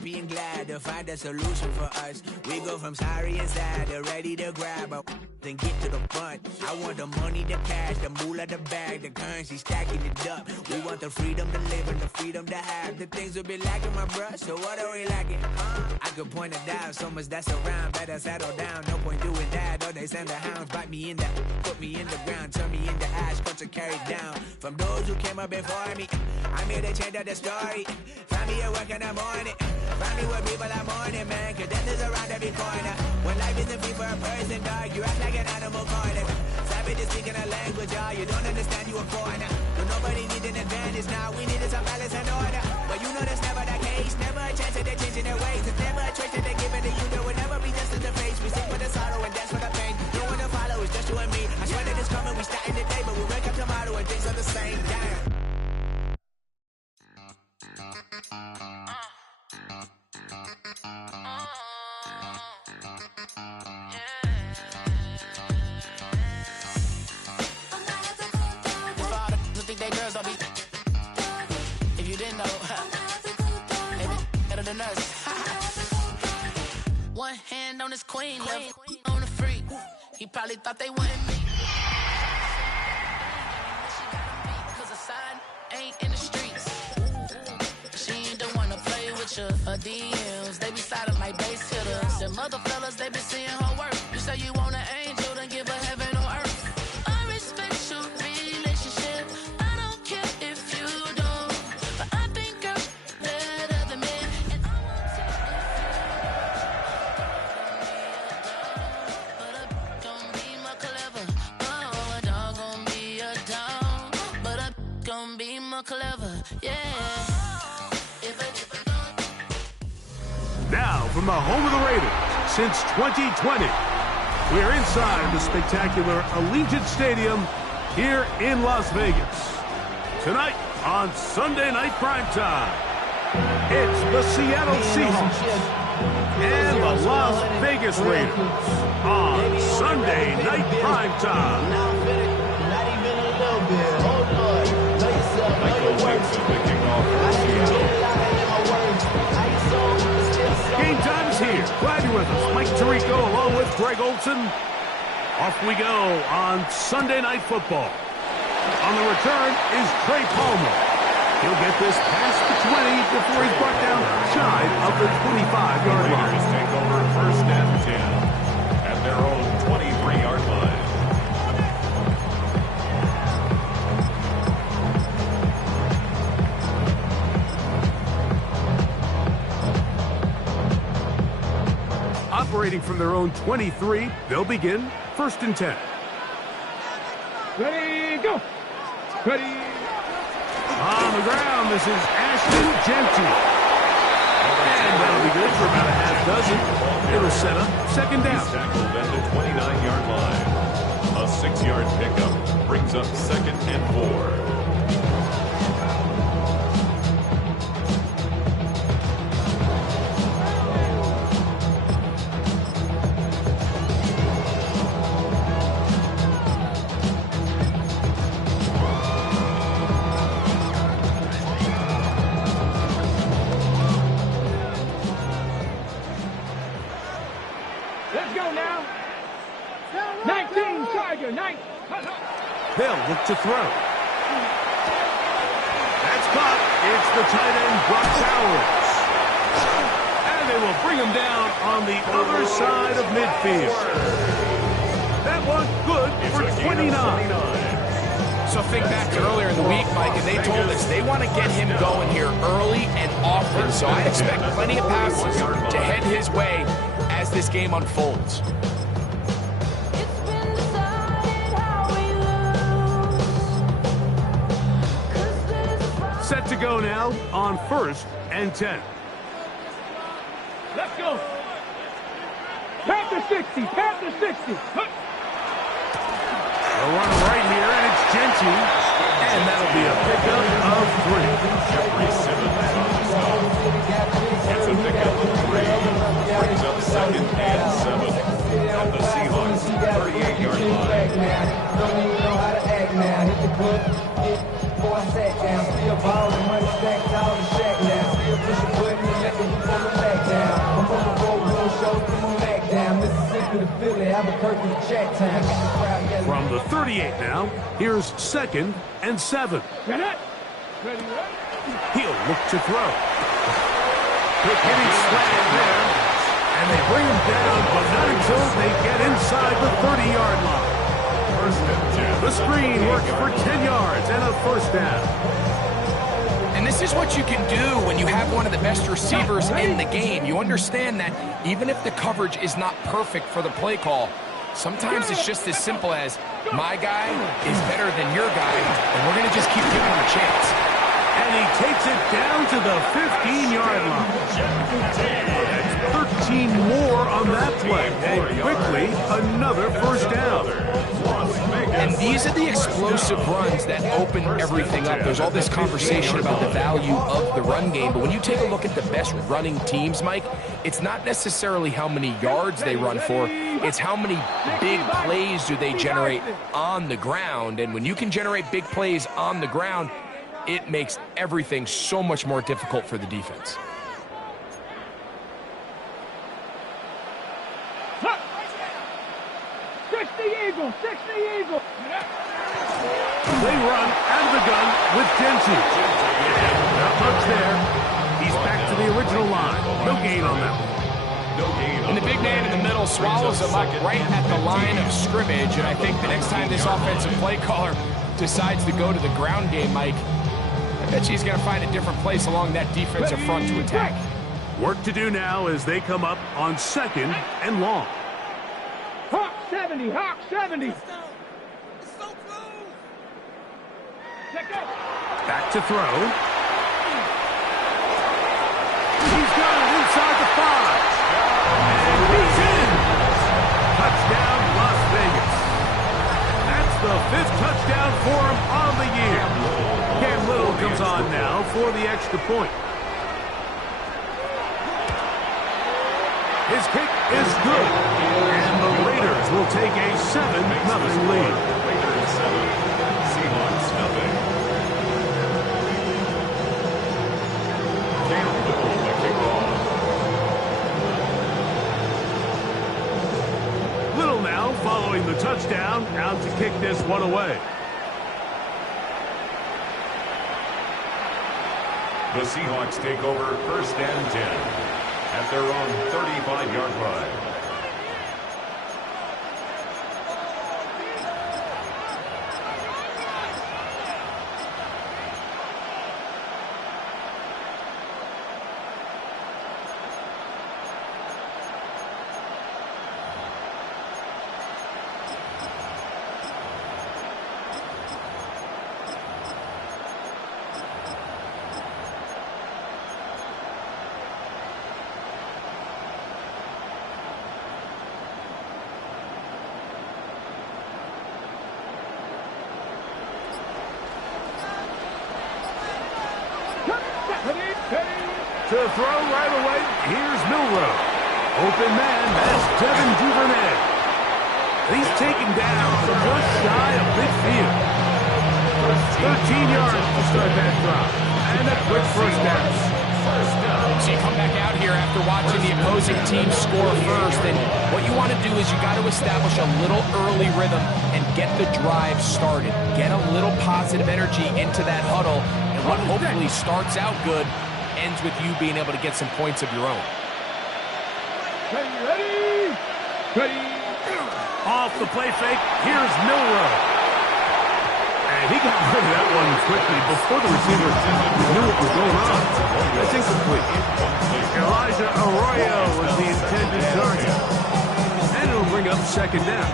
happy and glad to find a solution for us. We go from sorry and sad to ready to grab a then get to the front. I want the money, the cash, the moolah, the bag, the currency, stacking it up. We want the freedom to live and the freedom to have. The things will be lacking, my bruh, so what are we lacking? I could point it out, so much that's around. Better settle down, no point doing that. Or they send the hounds, bite me in the, put me in the ground, turn me into ash, culture carried down. From those who came up before me, I'm here to change up the story. Find me at work in the morning, find me where people are mourning, man, cause death is around every corner. When life isn't free for a person, dog, you act like an animal corner. Savage is speaking a language, y'all, you don't understand, you a foreigner. But nobody needs an advantage now, we needed some balance and order. But you know that's never the case, never a chance that they're changing their ways. It's never a choice that they're giving to you, there will never be justice to face. We sing for the sorrow and dance for the pain. No one to follow, it's just you and me. I swear that it's coming, we starting today, but we wake up tomorrow and things are the same. Damn. If you didn't know, maybe better than us. One hand on his queen, left on the freak. He probably thought they wanted me. Cause the sign ain't in the streets. She don't wanna play with you. Her DMs, they be silent like bass hitters. Them other fellas, they be seeing her work. You say you want an angel, then give her heaven on earth. I respect your relationship. I don't care if you don't. But I think I'm better than men. And I won't tell if you gon' be more clever. Oh, a dog gon' be a dog. But a gon' be more clever. Yeah. Now, from the home of the Raiders, since 2020, we're inside the spectacular Allegiant Stadium here in Las Vegas. Tonight, on Sunday Night Primetime, it's the Seattle Seahawks and the Las Vegas Raiders on Sunday Night Primetime. Not even a little bit. Hold on. Tell yourself how you work. Game time is here. Glad you're with us. Mike Tirico along with Greg Olson. Off we go on Sunday Night Football. On the return is Trey Palmer. He'll get this past the 20 before he's brought down shy of the 25-yard line. Raiders take over first and 10 at their own 23-yard line. Operating from their own 23, they'll begin first and 10. Ready, go! Ready. On the ground, this is Ashton Jeanty. And that'll be good for about a half dozen. It'll set up second down. He's tackled at the 29-yard line. A 6-yard pickup brings up second and 4. They'll look to throw. That's caught. It's the tight end, Brock Bowers. And they will bring him down on the other side of midfield. That one good for 29. So think back to earlier in the week, Mike, and they told us they want to get him going here early and often. So I expect plenty of passes to head his way as this game unfolds. Set to go now on first and 10. Let's go. Panther 60, Panther 60. They'll run right here, and it's Jeanty. And that'll be a pickup of 3. Jeffrey Simmons on the stop. Gets a pickup of 3. Brings up second and 7 at the Seahawks 38-yard line. Don't even know how to act now. Hit the club, before I sat down. Still ballin', money stacked all the shack now. Still push a button and let the hoop on the Albuquerque check time. From the 38 now, here's 2nd and 7. He'll look to throw. Quick hitting slant there, and they bring him down, but not until they get inside the 30-yard line. First and 10. The screen works for 10 yards and a first down. And this is what you can do when you have one of the best receivers in the game. You understand that even if the coverage is not perfect for the play call, sometimes it's just as simple as, my guy is better than your guy, and we're going to just keep giving him a chance. And he takes it down to the 15-yard line. That's 13 more on that play. And quickly, another first down. And these are the explosive runs that open everything up. There's all this conversation about the value of the run game, but when you take a look at the best running teams, Mike, it's not necessarily how many yards they run for, it's how many big plays do they generate on the ground. And when you can generate big plays on the ground, it makes everything so much more difficult for the defense. They run out of the gun with Jensen. Not much there. He's back to the original line. No gain on that one. And the big man in the middle swallows him up right at the line of scrimmage. And I think the next time this offensive play caller decides to go to the ground game, Mike, I bet he's going to find a different place along that defensive front to attack. Work to do now as they come up on 2nd and long. Hawk 70, Hawk 70. Back to throw. He's got it inside the 5. And he's in. Touchdown, Las Vegas. That's the 5th touchdown for him on the year. Cam Little comes on now for the extra point. His kick is good. And the Raiders will take a 7-0 lead. Raiders 7, Seahawks nothing. Cam Little, the kickoff. Little now following the touchdown, out to kick this one away. The Seahawks take over 1st and 10 at their own 35-yard line. To throw right away, here's Milroe. Open man, that's Devin Duvernay. He's taken down from just shy of midfield. 13 yards to start that drop. And a quick first down. So you come back out here after watching the opposing team score first, and what you want to do is you got to establish a little early rhythm and get the drive started. Get a little positive energy into that huddle, and what hopefully starts out good ends with you being able to get some points of your own. Ready? Ready? Off the play fake, here's Milroe. And he got rid of that one quickly before the receiver knew what was going on. That's incomplete. Elijah Arroyo was the intended target. And it'll bring up 2nd down.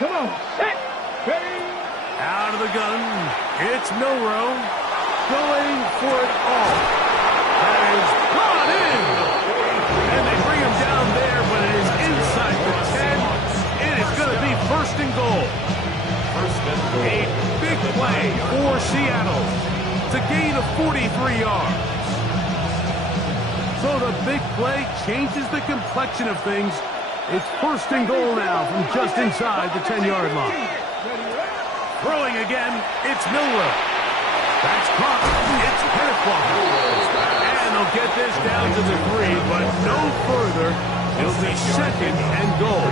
Come on. Set. Ready. Out of the gun, it's Milroe going for it all. That is brought in. And they bring him down there, but it is inside the 10. It is going to be 1st and goal. A big play for Seattle to gain a 43 yards. So the big play changes the complexion of things. It's 1st and goal now from just inside the 10-yard line. Throwing again, it's Milroe. That's caught. It's Kenneth Walker. And they'll get this down to the 3, but no further. It'll be second and goal.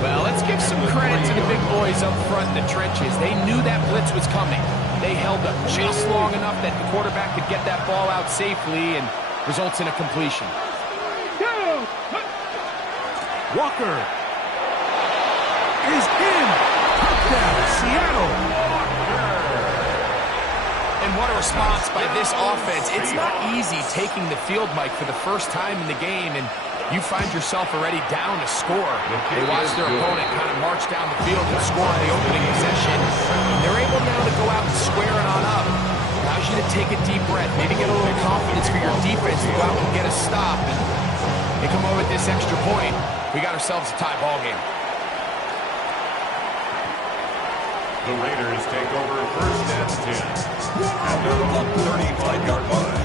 Well, let's give some credit to the big boys up front in the trenches. They knew that blitz was coming. They held up just long enough that the quarterback could get that ball out safely and results in a completion. Walker is in. Touchdown, Seattle. And what a response by this offense. It's not easy taking the field, Mike, for the first time in the game, and you find yourself already down to score. They watch their opponent kind of march down the field and score on the opening possession. They're able now to go out and square it on up. Allows you to take a deep breath, maybe get a little confidence for your defense to go out and get a stop. And they come over with this extra point. We got ourselves a tie ball game. The Raiders take over first and 10 at their own 35-yard line.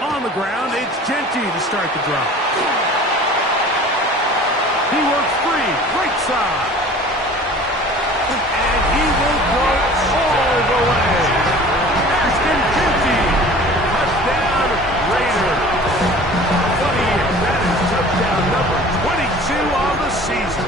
On the ground, it's Genty to start the drive. He works free, right side. And he will go all the way. Ashton Genty, touchdown Raiders. 20 years, that is touchdown number 22 on the season.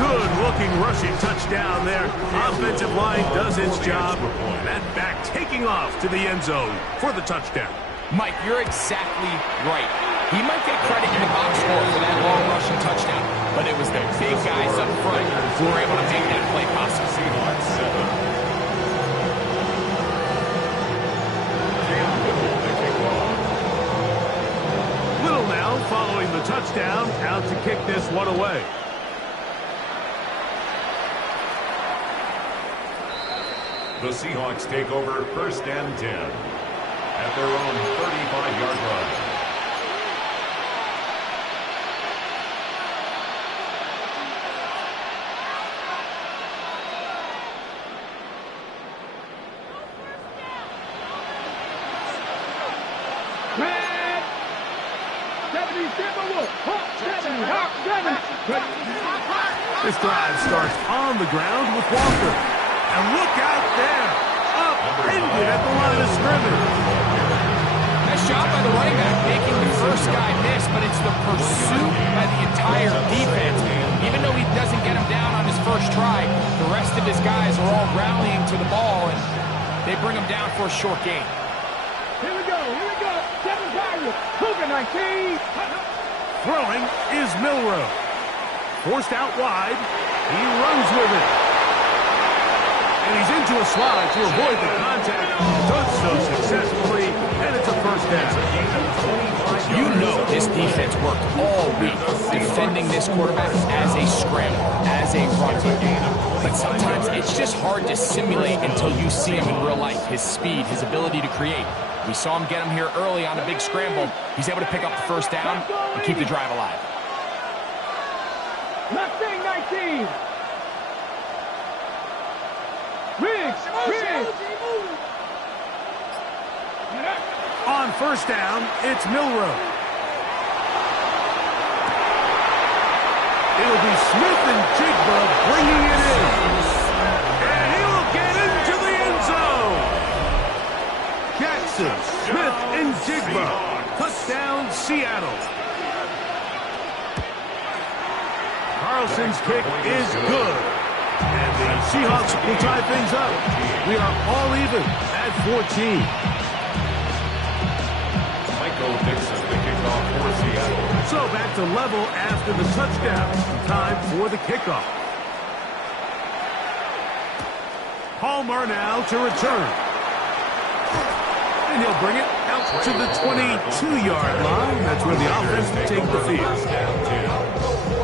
Good-looking rushing touchdown there. Offensive line does its job. That back taking off to the end zone for the touchdown. Mike, you're exactly right. He might get credit in the box score for that long rushing touchdown, but it was the big guys up front who were able to make that play possible. Seahawks 7. Little now following the touchdown, out to kick this one away. The Seahawks take over first and 10 at their own 35-yard line. This drive starts on the ground with Walker. And look out there, upended at the line of scrimmage. Nice job by the running back making the first guy miss, but it's the pursuit by the entire defense. Even though he doesn't get him down on his first try, the rest of his guys are all rallying to the ball, and they bring him down for a short gain. Here we go. 7 Tigers. Cougar 19. Throwing is Milroe. Forced out wide. He runs with it. And he's into a slide to avoid the contact. Does so successfully, and it's a first down. You know this defense worked all week defending this quarterback as a scramble, as a runner. But sometimes it's just hard to simulate until you see him in real life. His speed, his ability to create. We saw him get him here early on a big scramble. He's able to pick up the first down and keep the drive alive. Mustang 19. Riggs. On first down, it's Milroe. It'll be Smith and Jigba bringing it in. And he'll get into the end zone. Jackson, Smith, and Jigba. Touchdown, Seattle. Carlson's kick is good. And the Seahawks will tie things up. We are all even at 14. Michael Dixon, the kickoff for Seattle. So back to level after the touchdown. Time for the kickoff. Palmer now to return. And he'll bring it out to the 22-yard line. That's where the offense will take the field.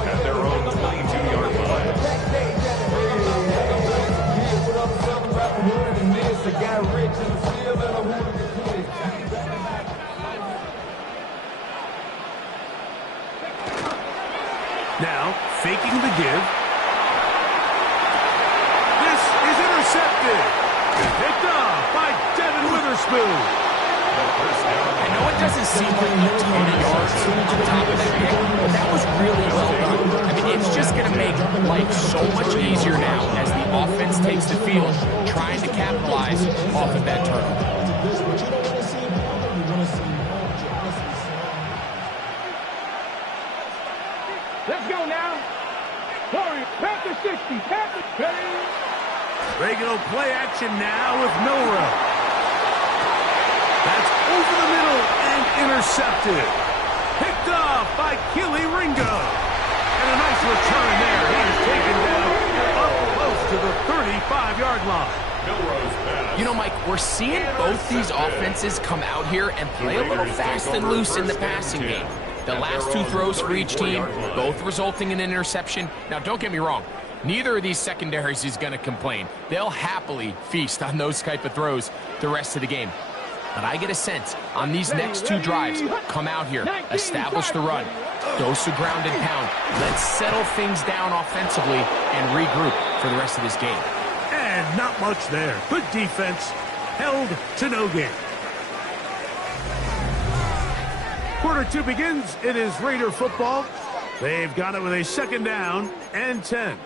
At their own 22-yard line. Now, faking the give. This is intercepted. Picked off by Devin Witherspoon. I know it doesn't seem like a ton of yards on top of that pick, but that was really well done. I mean, it's just going to make life so much easier now as the offense takes the field, trying to capitalize off of that turnover. Let's go now. Panther 60. Panther 30. Regular play action now with Milroe. That's over the middle and intercepted. Picked off by Kelee Ringo. And a nice return there. He's taken down up close to the 35-yard line. You know, Mike, we're seeing both these offenses come out here and play a little fast and loose in the passing game. The last two throws for each team, both resulting in an interception. Now, don't get me wrong. Neither of these secondaries is going to complain. They'll happily feast on those type of throws the rest of the game. But I get a sense on these next two drives, come out here, establish the run, dose of ground and pound. Let's settle things down offensively and regroup for the rest of this game. And not much there. Good defense, held to no gain. Quarter two begins. It is Raider football. They've got it with a second down and 10.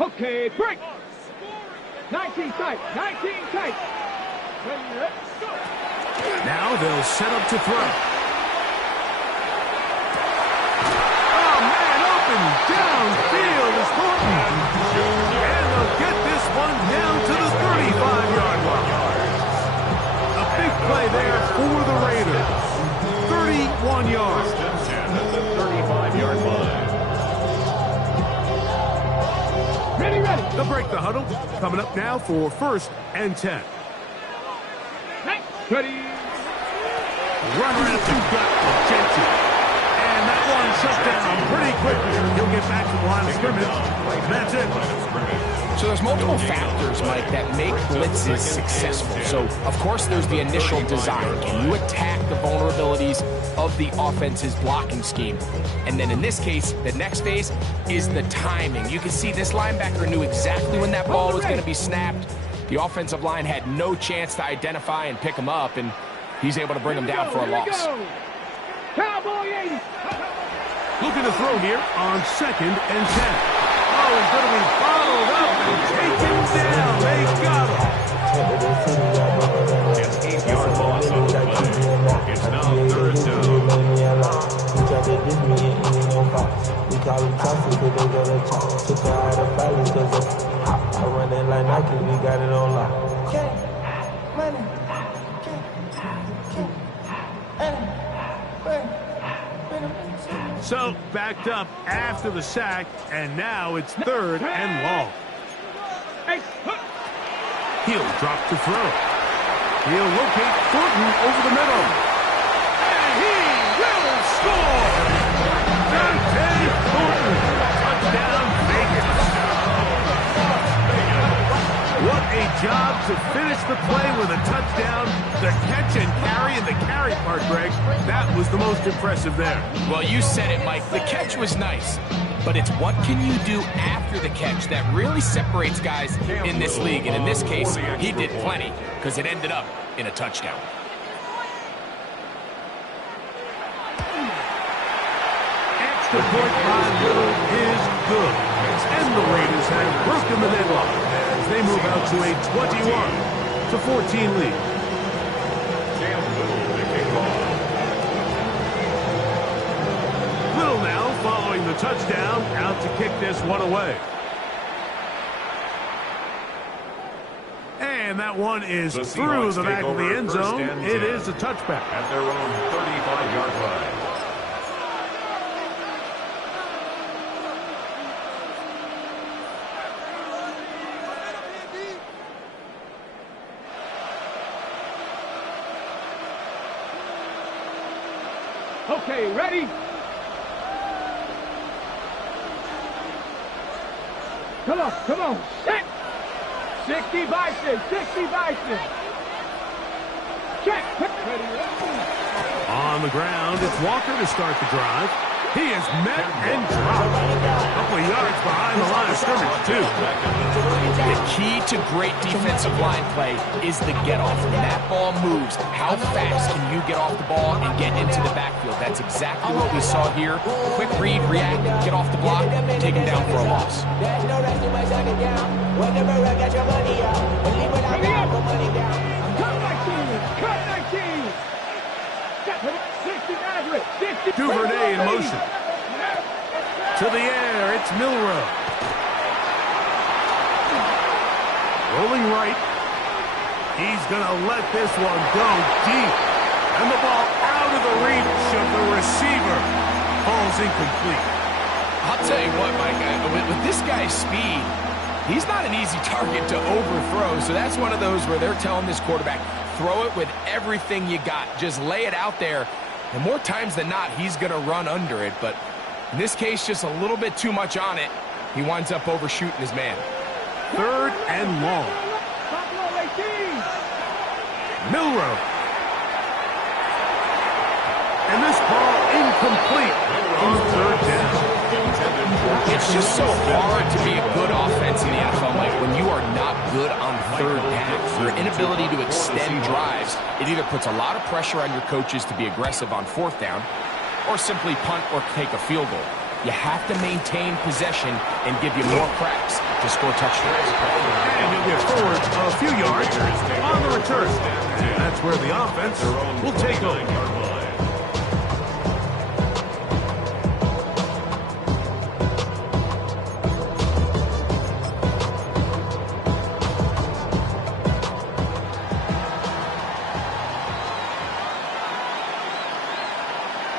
Okay, break. 19 tight. 19 tight. Now they'll set up to throw. Downfield is Thornton. And they'll get this one down to the 35-yard line. A big play there for the Raiders. 31 yards. At the 35-yard line. Ready. They'll break the huddle. Coming up now for first and 10. Ready. Runner at the gut for Jensen. And that one shut down pretty quickly. He'll get back to the line of scrimmage. That's it. So there's multiple factors, Mike, that make blitzes successful. So, of course, there's the initial design. Can you attack the vulnerabilities of the offense's blocking scheme? And then in this case, the next phase is the timing. You can see this linebacker knew exactly when that ball was going to be snapped. The offensive line had no chance to identify and pick him up, and he's able to bring him down for a loss. Cowboy 80. Looking to throw here on second and 10. Oh, he's going to be followed up and taken down. They got him. It's 8-yard loss on the play. It's now third down. We call them tough because they got a chop. Took her out of balance because I run that like Nike, we got it on lock. Money. So, backed up after the sack, and now it's third and long. He'll drop to throw. He'll locate Thornton over the middle. And he will score! Dante Thornton, touchdown Vegas. What a job to finish the play with a touchdown. The catch and carry, and the carry part, Greg, that was the most impressive there. Well, you said it, Mike. The catch was nice, but it's what can you do after the catch that really separates guys in this league. And in this case, he did plenty because it ended up in a touchdown. Extra point by Little is good. And the Raiders have broken the deadlock as they move out to a 21-14 lead. Little now following the touchdown, out to kick this one away. And that one is through the back of the end zone. It is a touchback. At their own 35-yard line. Okay, ready? Come on, come on. Set. 60 Bison, 60 Bison. Check. On the ground, it's Walker to start the drive. He is met and dropped. A couple of yards behind the line of scrimmage, too. The key to great defensive line play is the get-off. When that ball moves, how fast can you get off the ball and get into the backfield? That's exactly what we saw here. Quick read, react, get off the block, take him down for a loss. Cut 19, cut 19. 60 Nazareth, 60. Duvernay in motion. To the air, it's Milroe. Rolling right. He's going to let this one go deep. And the ball out of the reach of the receiver. Falls incomplete. I'll tell you what, Mike, with this guy's speed, he's not an easy target to overthrow. So that's one of those where they're telling this quarterback, throw it with everything you got. Just lay it out there. And more times than not, he's going to run under it. But in this case, just a little bit too much on it. He winds up overshooting his man. 3rd and long. Milroe. And this ball incomplete on 3rd down. It's just so hard to be a good offense in the NFL, Mike, when you are not good on 3rd down. Your inability to extend drives, it either puts a lot of pressure on your coaches to be aggressive on 4th down or simply punt or take a field goal. You have to maintain possession and give you more cracks to score touchdowns. And he'll get forward a few yards on the return. And that's where the offense will take over.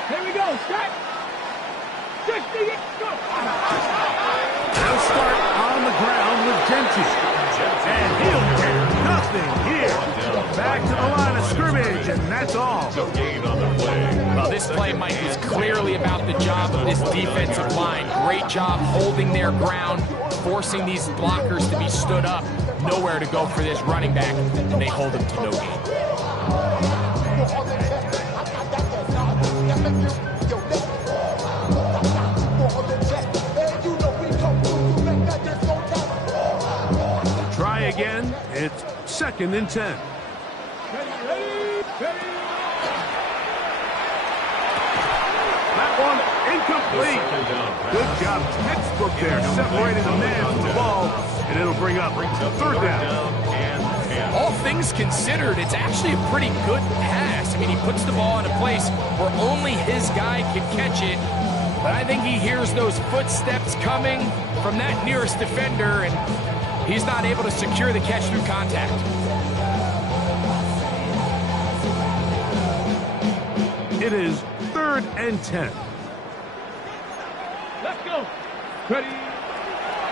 Here we go, set. 60, go. They'll start on the ground with Genty. And he'll get nothing here. Back to the line of scrimmage, and that's all. Well, this play, Mike, is clearly about the job of this defensive line. Great job holding their ground, forcing these blockers to be stood up. Nowhere to go for this running back, and they hold him to no gain. Try again. It's 2nd and 10. That one incomplete. Good job, textbook there, separating the man from the ball, and it'll bring up 3rd down. All things considered, it's actually a pretty good pass. I mean, he puts the ball in a place where only his guy can catch it. But I think he hears those footsteps coming from that nearest defender, and he's not able to secure the catch through contact. It is 3rd and 10. Let's go. Ready.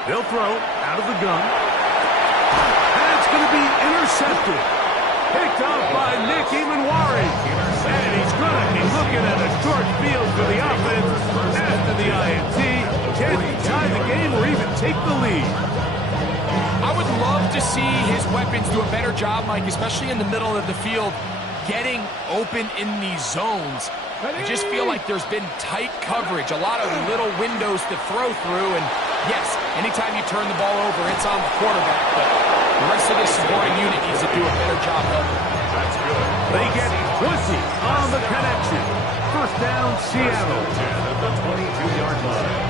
They'll throw out of the gun. And it's going to be intercepted. Picked up by Nick Emanwari. And he's going to be looking at a short field for the offense after the INT. Can he tie the game or even take the lead? I would love to see his weapons do a better job, Mike, especially in the middle of the field, getting open in these zones. I just feel like there's been tight coverage, a lot of little windows to throw through, and yes, anytime you turn the ball over, it's on the quarterback, but the rest of this scoring unit needs to do a better job helping. That's good. They get 20 on the connection. 1st down, Seattle. 10 at the 22-yard line.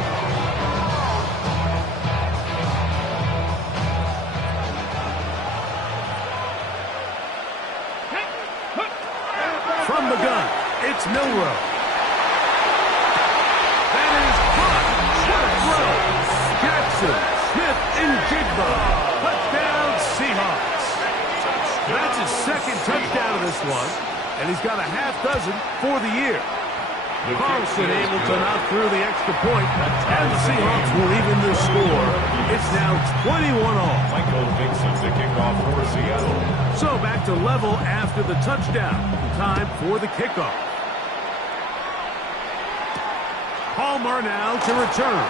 From the gun, it's Milroe. That is caught. What a throw. Jackson, Smith, and Jigba. Touchdown, Seahawks. That's his 2nd touchdown of this one, and he's got a half dozen for the year. Carlson able to knock through the extra point, and the Seahawks will even the score. It's now 21 all. Michael Dixon to kick off for Seattle. So back to level after the touchdown. Time for the kickoff. Palmer now to return.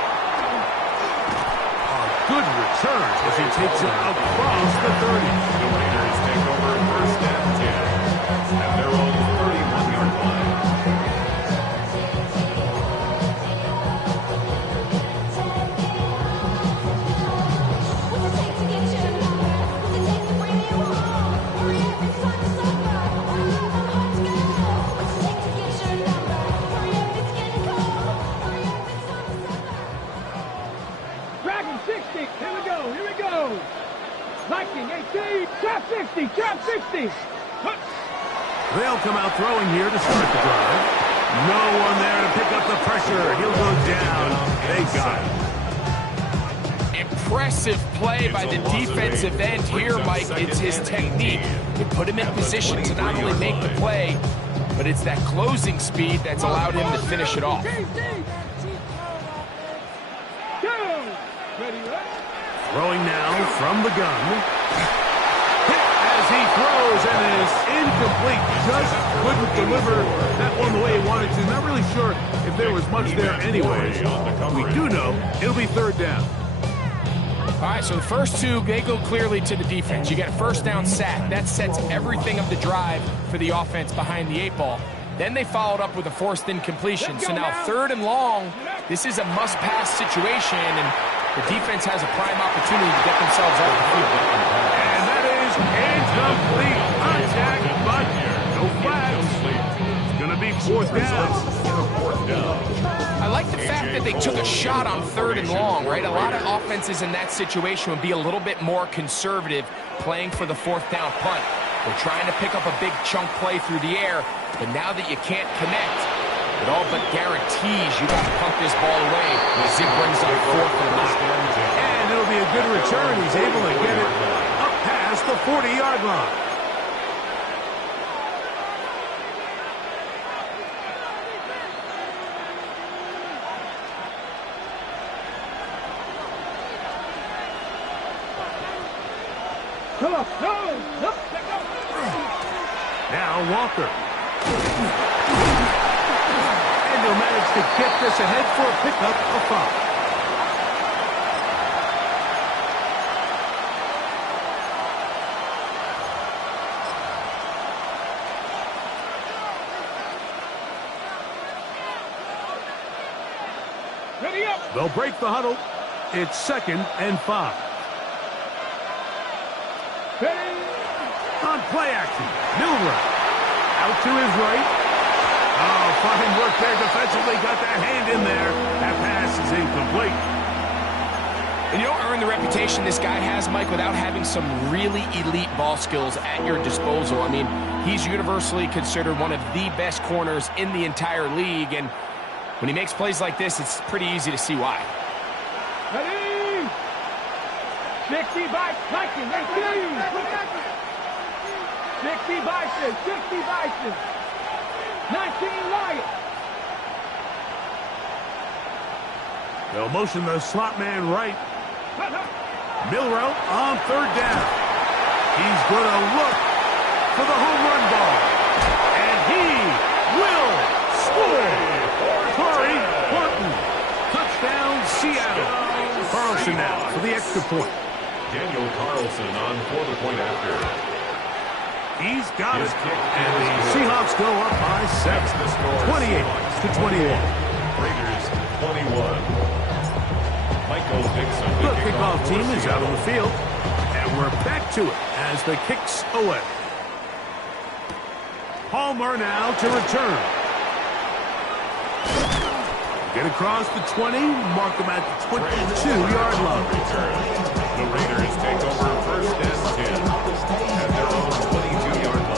A good return as he takes it across the 30. The Raiders take over first and 10 at their own 31-yard line. Dragon 60. Here we go. Here we go. Viking 18. Trap 60. Trap 60. They'll come out throwing here to start the drive. No one there to pick up the pressure. He'll go down. They got him. Impressive play by the defensive end here, Mike. It's his technique. They put him in position to not only make the play, but it's that closing speed that's allowed him to finish it off. Throwing now from the gun. Hit as he throws and is incomplete. Just couldn't deliver that one the way he wanted to. Not really sure if there was much there anyways. We do know it'll be third down. All right, so the first two, they go clearly to the defense. You get a first down sack. That sets everything of the drive for the offense behind the 8 ball. Then they followed up with a forced incompletion. So now 3rd and long, this is a must-pass situation, and the defense has a prime opportunity to get themselves off the field. And that is incomplete contact, but no flags. It's going to be 4th down. I like the fact that they took a shot on 3rd and long, right? A lot of offenses in that situation would be a little bit more conservative playing for the 4th down punt. They're trying to pick up a big chunk play through the air, but now that you can't connect, it all but guaretees you got to punt this ball away as it brings up 4th and long. And it'll be a good return. He's able to get it up past the 40-yard line. Now Walker. And he'll manage to get this ahead for a pickup of 5. Ready up. They'll break the huddle. It's 2nd and 5. Ready. On play action, Milroe out to his right. Oh, fine work there defensively. Got that hand in there. That pass is incomplete. And you don't earn the reputation this guy has, Mike, without having some really elite ball skills at your disposal. I mean, he's universally considered one of the best corners in the entire league, and when he makes plays like this, it's pretty easy to see why. Ready. 60 by Viking 18. 60 Bison, 60 Bison, 19 Lions. They'll motion the slot man right. Milroe on 3rd down. He's going to look for the home run ball. And he will score. Corey Horton. Touchdown, Seattle. Carlson now for the extra point. Daniel Carlson on for the point after. He's got it. And the Seahawks go up by 7. 28-21. Raiders 21. Michael Dixon. The kickoff team is out on the field. And we're back to it as the kicks away. Palmer now to return. Get across the 20. Mark him at the 22-yard line. The Raiders take over first and 10 at their own 22-yard line.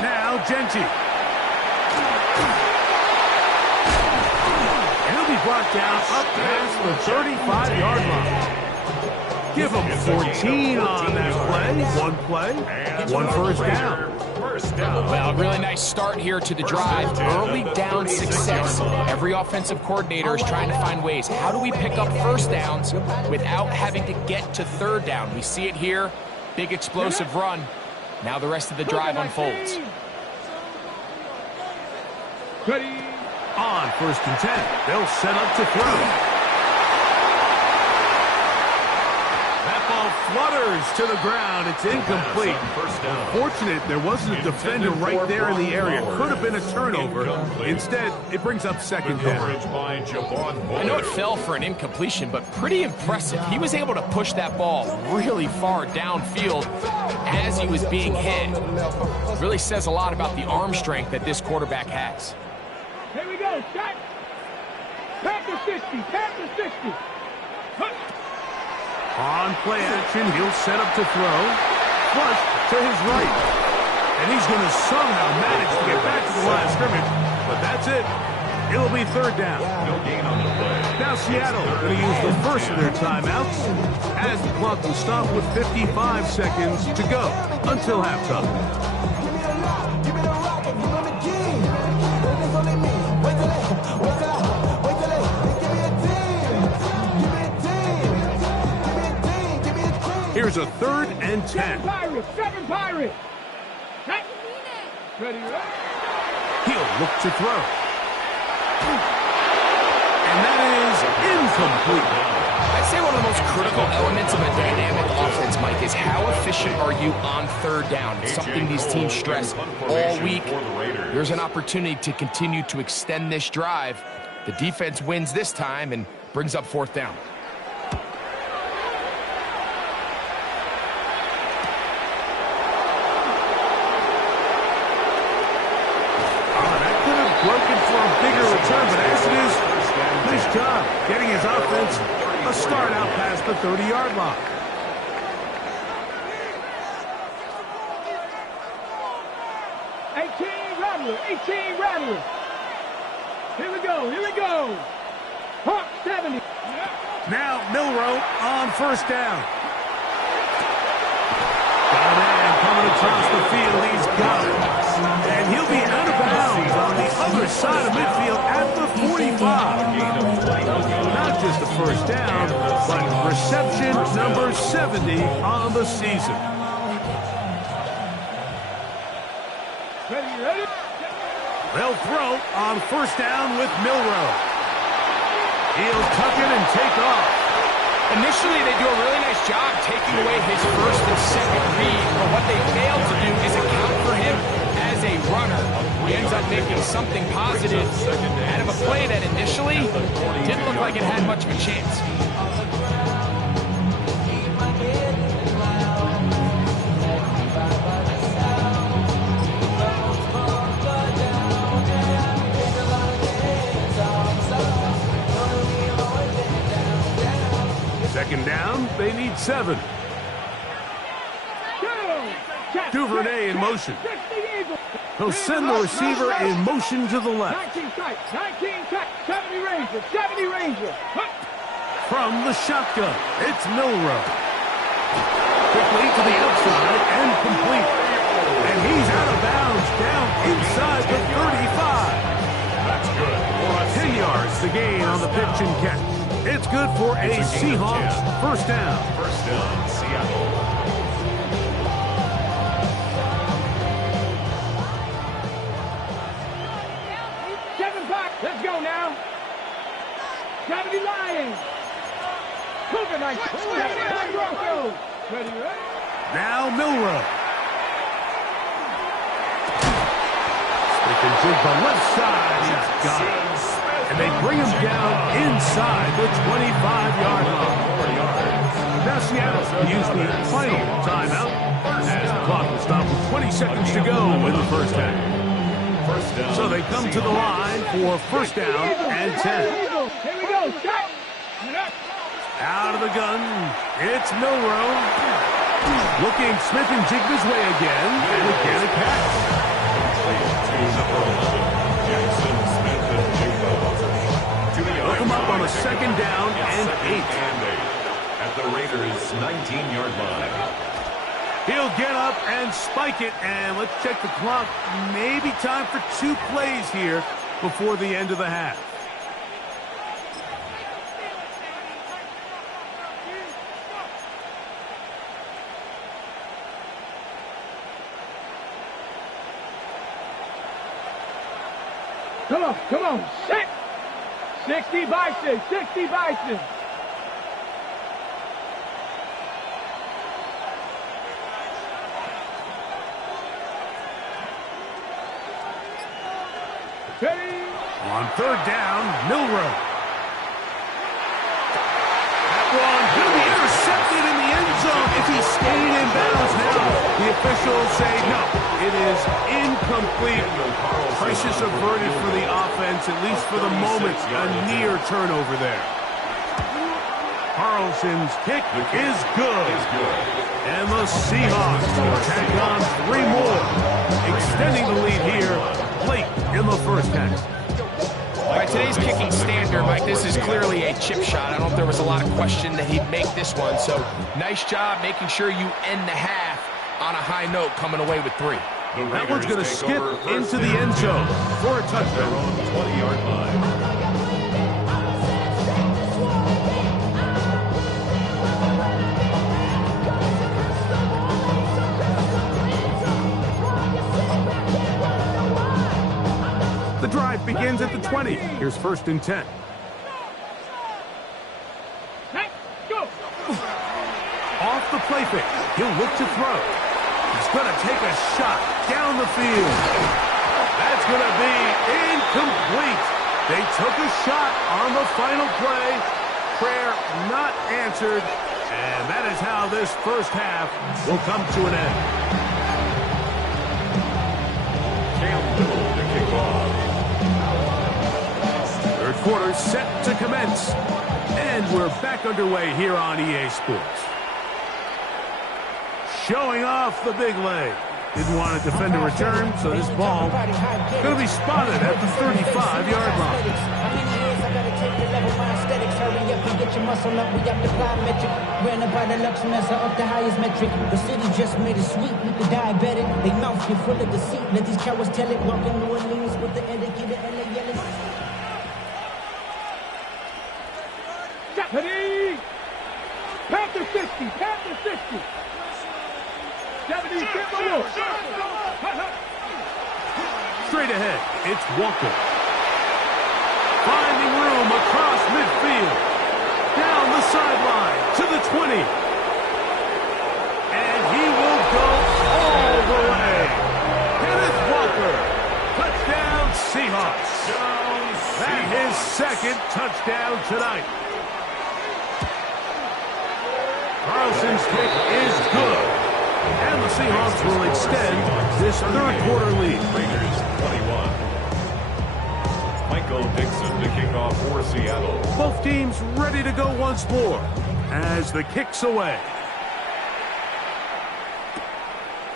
Now Genty. He'll be brought down up past the 35-yard line. Give him 14 on that play. One play, one first down. First down. Well, really nice start here to the drive. Early down success. Every offensive coordinator is trying to find ways. How do we pick up first downs without having to get to third down? We see it here. Big explosive run. Now the rest of the drive unfolds. Ready. On 1st and 10, they'll set up to throw. That ball flutters to the ground. It's incomplete. Fortunate there wasn't a defender right there in the area. Could have been a turnover. Instead, it brings up 2nd down. I know it fell for an incompletion, but pretty impressive. He was able to push that ball really far downfield as he was being hit. Really says a lot about the arm strength that this quarterback has. Here we go. Start. Tap to 60. Tap to 60. On play action, he'll set up to throw. Flush to his right. And he's going to somehow manage to get back to the line of scrimmage. But that's it. It'll be 3rd down. No gain on the play. Now Seattle going to use the first of their timeouts as the clock will stop with 55 seconds to go until halftime. Here's a 3rd and 10. 7 Pirates. 7 Pirates. Ready. He'll look to throw. And that is incomplete. I'd say one of the most critical elements of a dynamic offense, Mike, is how efficient are you on 3rd down? It's something these teams stress all week. There's an opportunity to continue to extend this drive. The defense wins this time and brings up 4th down. Broken for a bigger return, but as it is, nice job getting his offense a start out past the 30-yard line. Rattler. 18 Rattler. Here we go. Here we go. Hawk 70. Now Milroe on 1st down. Got a man coming across the field. He's got it. And he'll be out of bounds on the other side of midfield at the 45. Not just a 1st down, but reception number 70 on the season. Ready. They'll throw on 1st down with Milroe. He'll tuck it and take off. Initially, they do a really nice job taking away his 1st and 2nd read, but what they failed to do is account for him as a runner. He ends up making something positive out of a play that initially didn't look like it had much of a chance. Second down, they need 7. Duvernay in motion. He'll send the receiver in motion to the left. 19 tight, 70 Ranger, 70 Ranger. From the shotgun, it's Milroe. Quickly to the outside and complete. And he's out of bounds down inside the 35. That's good. 10 yards the gain on the pitch and catch. It's good for a Seahawks 1st down. 1st down, Seattle. Let's go now. 70 Lions. Cougar 79 Broncos. Ready. Now Milroe. Stick and jig the left side. He's got it. And they bring him down inside the 25-yard line. Now Seattle use the final timeout as the clock will stop with 20 seconds to go in the 1st half. So they come to the line for 1st down and 10. Here we go. Stop. Out of the gun, it's Milroe. Looking Smith and Jigba's way again, and again a catch. Look him up on a 2nd down and 8. At the Raiders' 19-yard line. He'll get up and spike it, and let's check the clock. Maybe time for 2 plays here before the end of the half. Come on, set! 60 Bison, 60 Bison! Ready? On 3rd down, Milroe. That one going to be intercepted in the end zone if he stayed in bounds now. The officials say no, it is incomplete. Precious averted for the offense, at least for the moment, a near turnover there. Carlson's kick is good. And the Seahawks tack on 3 more, extending the lead here late in the first half. By today's kicking standard, Mike, this is clearly a chip shot. I don't know if there was a lot of question that he'd make this one. So nice job making sure you end the half on a high note, coming away with 3. That one's going to skip into the end zone for a touchdown. Their own 20-yard line. The drive begins at the 20. Here's 1st and 10. Hey, go! Off the play fake. He'll look to throw. He's going to take a shot down the field. That's going to be incomplete. They took a shot on the final play. Prayer not answered. And that is how this first half will come to an end. Cam Little to kick off. 3rd quarter set to commence. And we're back underway here on EA Sports. Showing off the big leg. Didn't want to defend a return, so this ball going to be spotted at the 35-yard line. Ran about the Luxembourg up the highest metric. The city just made it sweet with the diabetic. They mouth get full of deceit. Let these cowards tell it. Walking New Orleans with the etiquette and the yelling. Ready? Panther 60, Panther 60. 70, get the look. Straight ahead, it's Walker. Finding room across midfield. Down the sideline to the 20. And he will go all the way. Kenneth Walker. Touchdown Seahawks. That his 2nd touchdown tonight. Carlson's kick is good. And the Seahawks will extend this 3rd quarter lead. Raiders 21. Michael Dixon to kick off for Seattle. Both teams ready to go once more as the kick's away.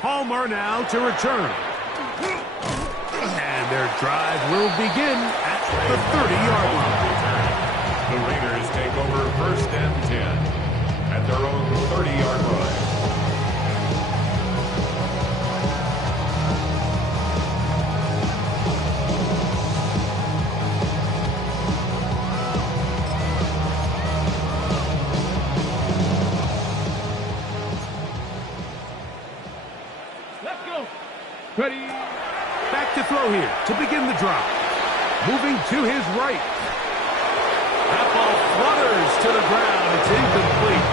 Palmer now to return. And their drive will begin at the 30-yard line. The Raiders take over 1st and 10 at their own 30-yard line. Let's go. Ready? Back to throw here to begin the drive. Moving to his right. That ball flutters to the ground. It's incomplete.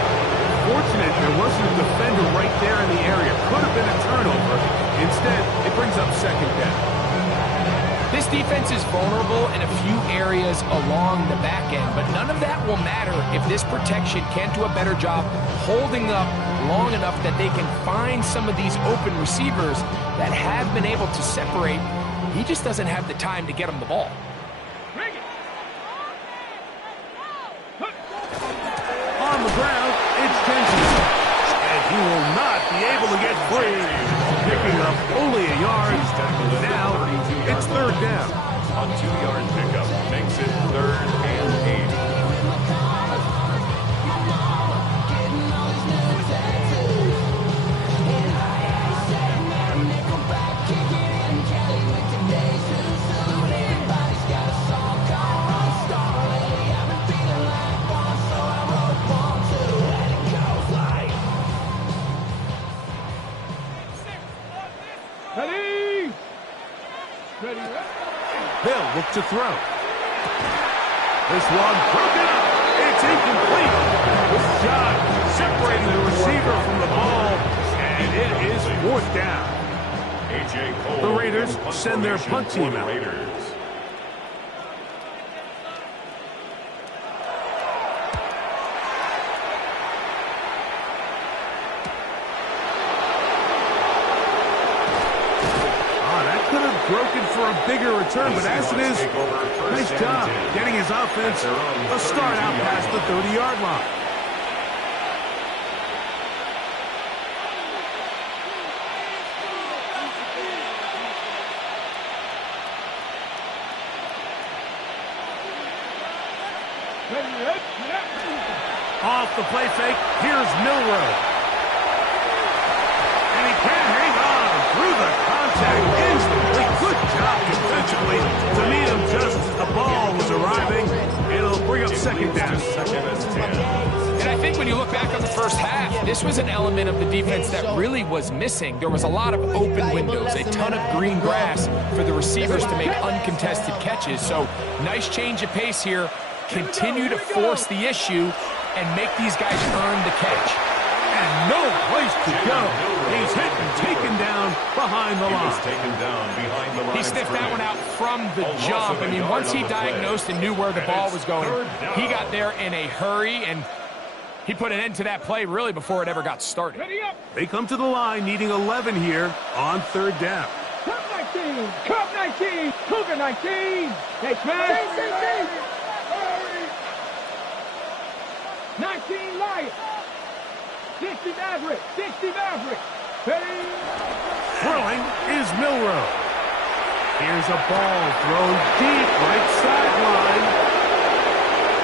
Fortunate there wasn't a defender right there in the area. Could have been a turnover. Instead, it brings up 2nd down. This defense is vulnerable in a few areas along the back end, but none of that will matter if this protection can't do a better job holding up long enough that they can find some of these open receivers that have been able to separate. He just doesn't have the time to get them the ball. On the ground, it's Jensen. And he will not be able to get free. Picking up only a yard. Now, it's 3rd down. A 2-yard pickup makes it 3rd and 8. Ready. Ready. They'll look to throw. This one broken up. It's incomplete. Good job separating the receiver from the ball, and it is 4th down. A.J. Cole. The Raiders send their punt team out. Raiders. Broken for a bigger return, but as it is, nice job getting his offense a start out past the 30-yard line. Off the play fake, here's Milroe. And he can't hang on through the contact instantly. Good job defensively to meet him just as the ball was arriving. It'll bring up 2nd down. And I think when you look back on the first half, this was an element of the defense that really was missing. There was a lot of open windows, a ton of green grass for the receivers to make uncontested catches. So nice change of pace here. Continue to force the issue and make these guys earn the catch. And no place to go. He's hit and taken down behind the line. He sniffed that one out from the jump. I mean, once he diagnosed and knew where the ball was going, he got there in a hurry, and he put an end to that play really before it ever got started. They come to the line needing 11 here on 3rd down. Cup 19, Cup 19, Cougar 19. Next man. 19 Lions. 60 Maverick, 60 Maverick. Ready? Throwing is Milroe. Here's a ball thrown deep right sideline.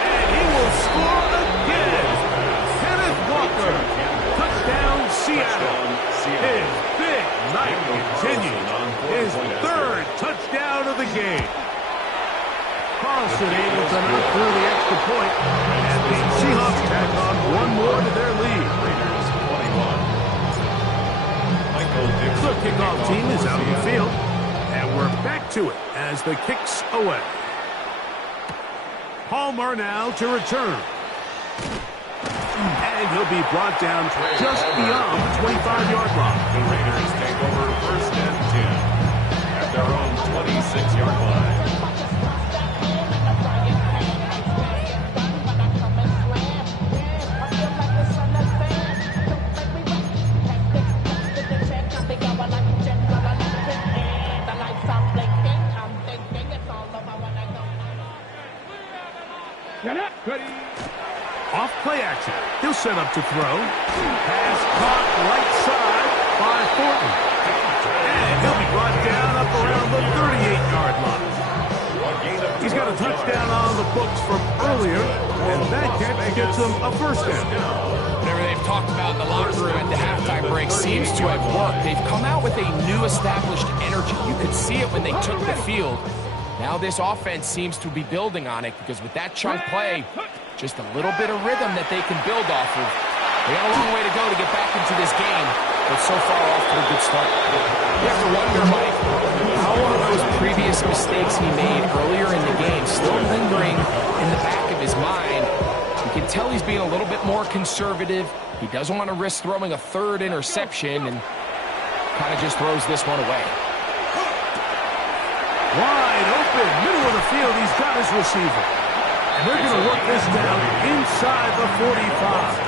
And he will score again. Kenneth Walker. Touchdown, Seattle. His big night continues. His 3rd touchdown of the game. Carlson able to knock through the extra point. And the Seahawks tack on one more to their lead. The kickoff team is out on the field, and we're back to it as the kick's away. Palmer now to return. And he'll be brought down just beyond the 25-yard line. The Raiders take over 1st and 10 at their own 26-yard line. Off play action. He'll set up to throw. Pass caught right side by Thornton. And he'll be brought down up around the 38-yard line. He's got a touchdown on the books from earlier, and that catch gets him a 1st down. Whatever they've talked about in the locker room at the halftime break seems to have worked. They've come out with a new established energy. You could see it when they took the field. Now this offense seems to be building on it because with that chunk play, just a little bit of rhythm that they can build off of. They got a long way to go to get back into this game, but so far off to a good start. You have to wonder, Mike, how are those previous mistakes he made earlier in the game still lingering in the back of his mind? You can tell he's being a little bit more conservative. He doesn't want to risk throwing a 3rd interception and kind of just throws this one away. Wide open, middle of the field, he's got his receiver. And they're going to work this down inside the 45.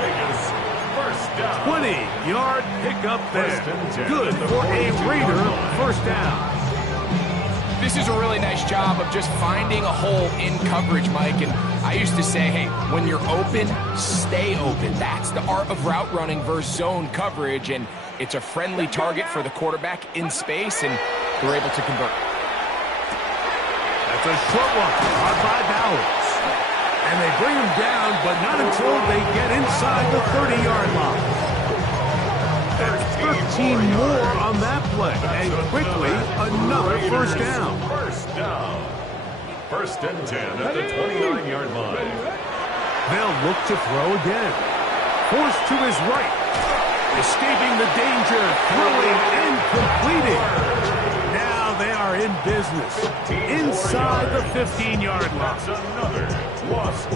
20-yard pickup there. Good for a Raider 1st down. This is a really nice job of just finding a hole in coverage, Mike. And I used to say, hey, when you're open, stay open. That's the art of route running versus zone coverage. And it's a friendly target for the quarterback in space, and they're able to convert. That's a short one, caught by Bowers. And they bring him down, but not until they get inside the 30-yard line. That's 13 more on that play, and quickly another 1st down. 1st and 10 at the 29-yard line. They'll look to throw again. Forced to his right. Escaping the danger, throwing and completing. business inside the 15-yard line.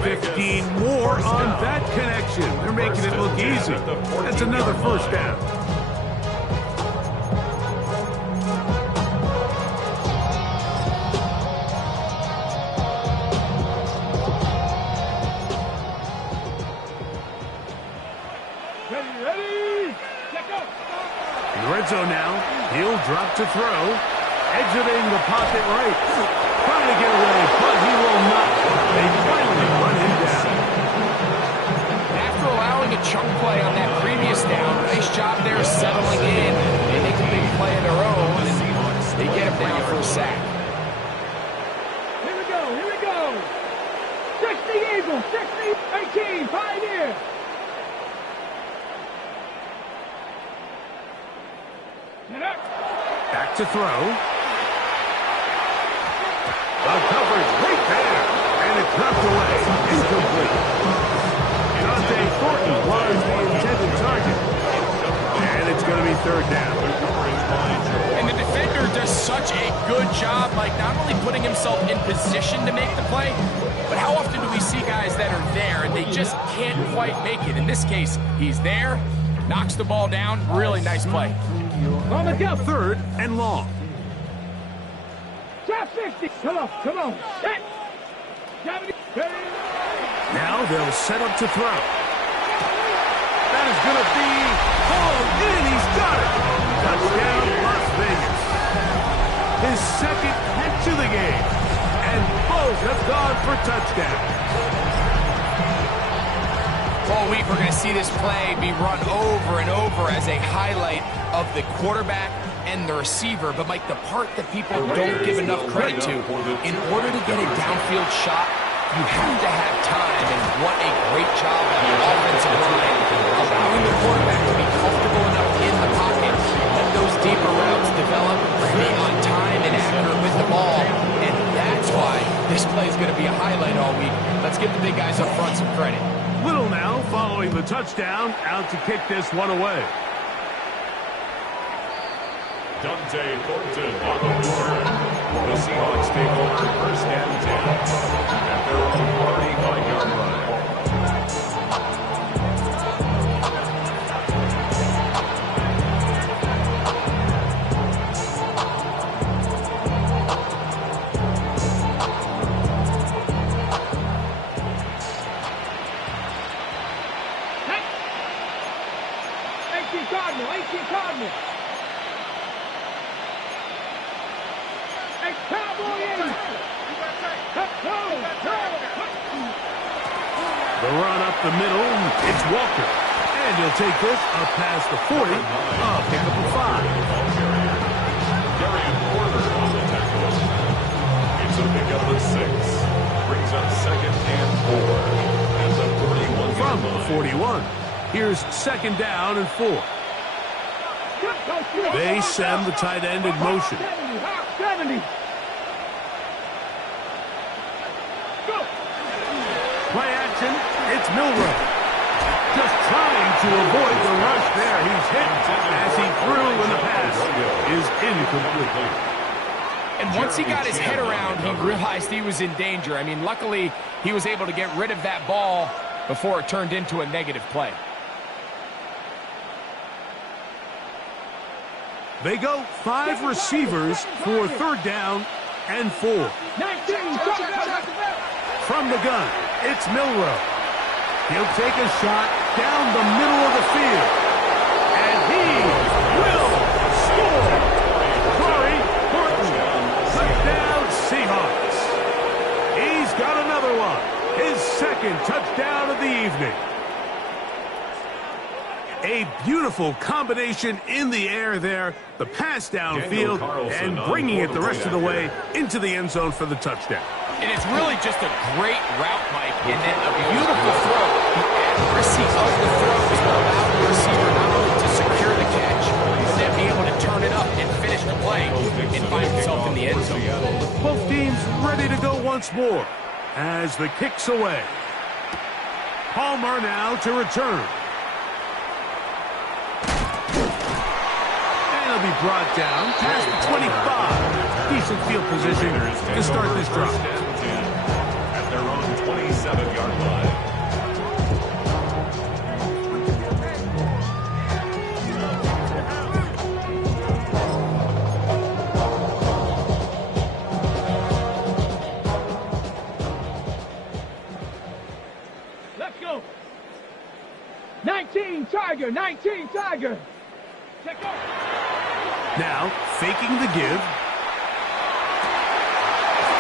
15 more on that connection. They're making it look easy. That's another first down. In the red zone now, he'll drop to throw. Exiting the pocket right. Trying to get away, but he will not. They finally run him down. After allowing a chunk play on that previous down, nice job there settling in. They make a big play of their own, and they get him down for a sack. Here we go, here we go. 60 Eagles, 60, 18, Pioneer. Back to throw. The coverage right there. And it's knocked away. Incomplete. Dante Thornton was the intended target. And it's going to be third down. And the defender does such a good job, like not only putting himself in position to make the play, but how often do we see guys that are there and they just can't quite make it? In this case, he's there, knocks the ball down. Really nice play. On the go. Third and long. Top 60. Come on, come on. Hey. Now they'll set up to throw. That is going to be hauled in. He's got it. Touchdown, Las Vegas. His second catch of the game. And both have gone for touchdowns. All week we're going to see this play be run over and over as a highlight of the quarterback and the receiver. But, Mike, the part that people don't give enough credit to, in order to get a downfield shot, you have to have time. And what a great job by the offensive line, allowing the quarterback to be comfortable enough in the pocket, let those deeper routes develop, be on time and accurate with the ball. And that's why this play is going to be a highlight all week. Let's give the big guys up front some credit. Little now following the touchdown, out to kick this one away. Dante Thornton on the return. The Seahawks take over first and 10 at their own 45-yard line. Cardinal. Hey, Cowboy in. The run up the middle, it's Walker. And he'll take this up past the 40, pick up a 5. Darian Porter on the tackle. It's a pick up of 6. Brings up second and 4 at the 41. From the 41. Here's second down and 4. They send the tight end in motion. 70. Play action, it's Milroe. Just trying to avoid the rush there. He's hit as he threw when the pass is incomplete. And once he got his head around, he realized he was in danger. I mean, luckily, he was able to get rid of that ball before it turned into a negative play. They go 5 receivers for third down and 4. 19. From the gun, it's Milroe. He'll take a shot down the middle of the field. And he will score. Corey Horton, touchdown Seahawks. He's got another one. His second touchdown of the evening. A beautiful combination in the air there. The pass downfield and bringing it the rest of the way into the end zone for the touchdown. And it's really just a great route, Mike, and then a beautiful throw. The accuracy of the throws will allow the receiver not only to secure the catch, but then be able to turn it up and finish the play and find himself in the end zone. Both teams ready to go once more as the kick's away. Palmer now to return. And he'll be brought down past the 25. Decent field position to start this drive. First and 10 at their own 27-yard line. Let's go. 19 Tiger, 19 Tiger. Check off. Now, faking the give.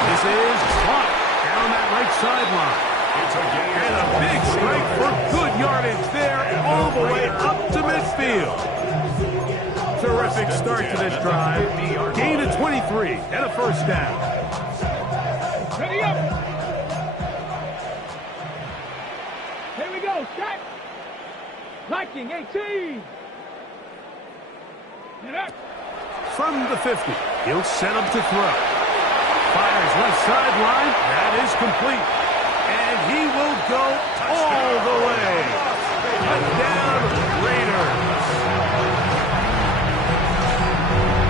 This is caught down that right sideline. It's a gain. And a big strike for good yardage there all the way up to midfield. Terrific start to this drive. Gain of 23 and a first down. Ready up. Here we go. Set. Viking 18. Get up. From the 50, he'll set up to throw. Fires left sideline. That is complete. And he will go all the way. Touchdown, Raiders.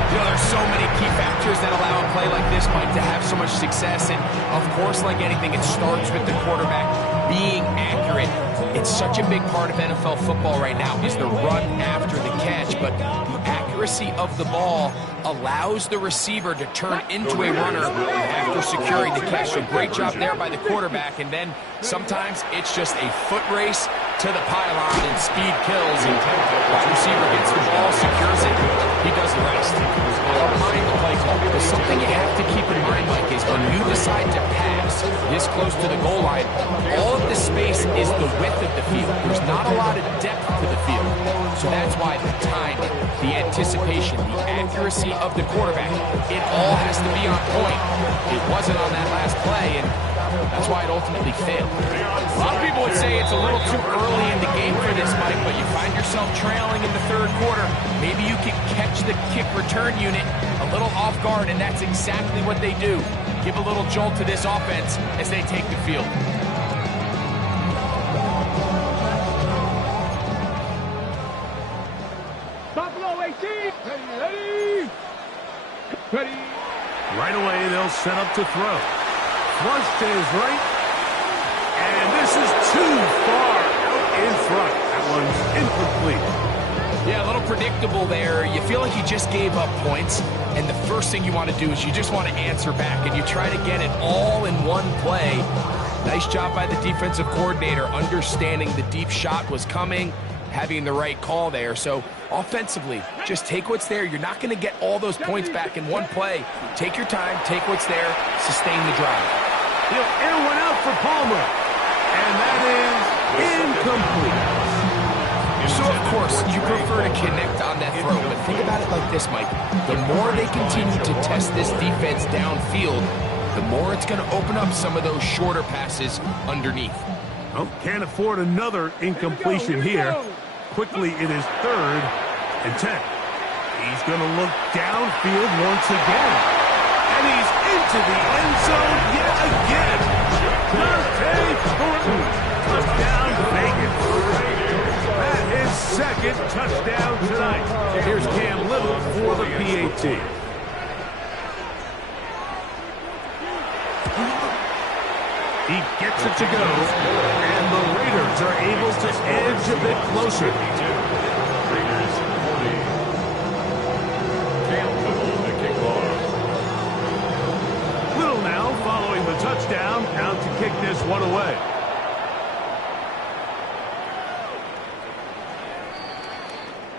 You know, there's so many key factors that allow a play like this, Mike, to have so much success. And, of course, like anything, it starts with the quarterback being accurate. It's such a big part of NFL football right now is the run after the catch. But the accuracy of the ball allows the receiver to turn into a runner after securing the catch. So great job there by the quarterback. And then sometimes it's just a foot race to the pylon and speed kills. And wide receiver gets the ball, secures it, he does the rest. Behind the play call. But something you have to keep in mind, Mike, is when you decide to pass this close to the goal line, all of the space is the width of the field. There's not a lot of depth to the field. So that's why the timing, the anticipation, the accuracy of the quarterback, it all has to be on point. It wasn't on that last play, and that's why it ultimately failed. A lot of people would say it's a little too early in the game for this, Mike, but you find yourself trailing in the third quarter. Maybe you can catch the kick return unit a little off guard, and that's exactly what they do. Give a little jolt to this offense as they take the field. Buffalo 18. Ready. Ready. Right away, they'll set up to throw. Flush to his right. And this is too far out in front. That one's incomplete. Yeah, a little predictable there. You feel like you just gave up points, and the first thing you want to do is you just want to answer back, and you try to get it all in one play. Nice job by the defensive coordinator, understanding the deep shot was coming, having the right call there. So offensively, just take what's there. You're not going to get all those points back in one play. Take your time, take what's there, sustain the drive. He'll air one out for Palmer. And that is incomplete. So, of course, you prefer to connect on that throw, but think about it like this, Mike. The more they continue to test this defense downfield, the more it's going to open up some of those shorter passes underneath. Well, can't afford another incompletion here. Quickly, it is 3rd and 10. He's going to look downfield once again. And he's into the end zone yet again. Dante Thornton, touchdown Vegas. That is 2nd touchdown tonight. Here's Cam Little for the PAT. He gets it to go, and the Raiders are able to edge a bit closer. Raiders 40. Cam Little to kick off. Little now following the touchdown, out to kick this one away.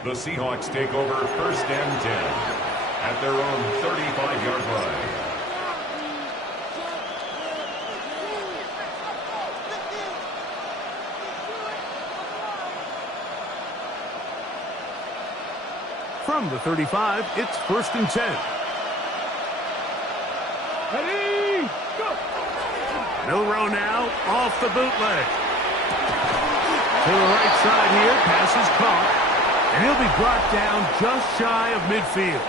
The Seahawks take over 1st and 10 at their own 35-yard line. From the 35, it's 1st and 10. Ready. Go. Milroe now off the bootleg. To the right side here, pass is caught. And he'll be brought down just shy of midfield.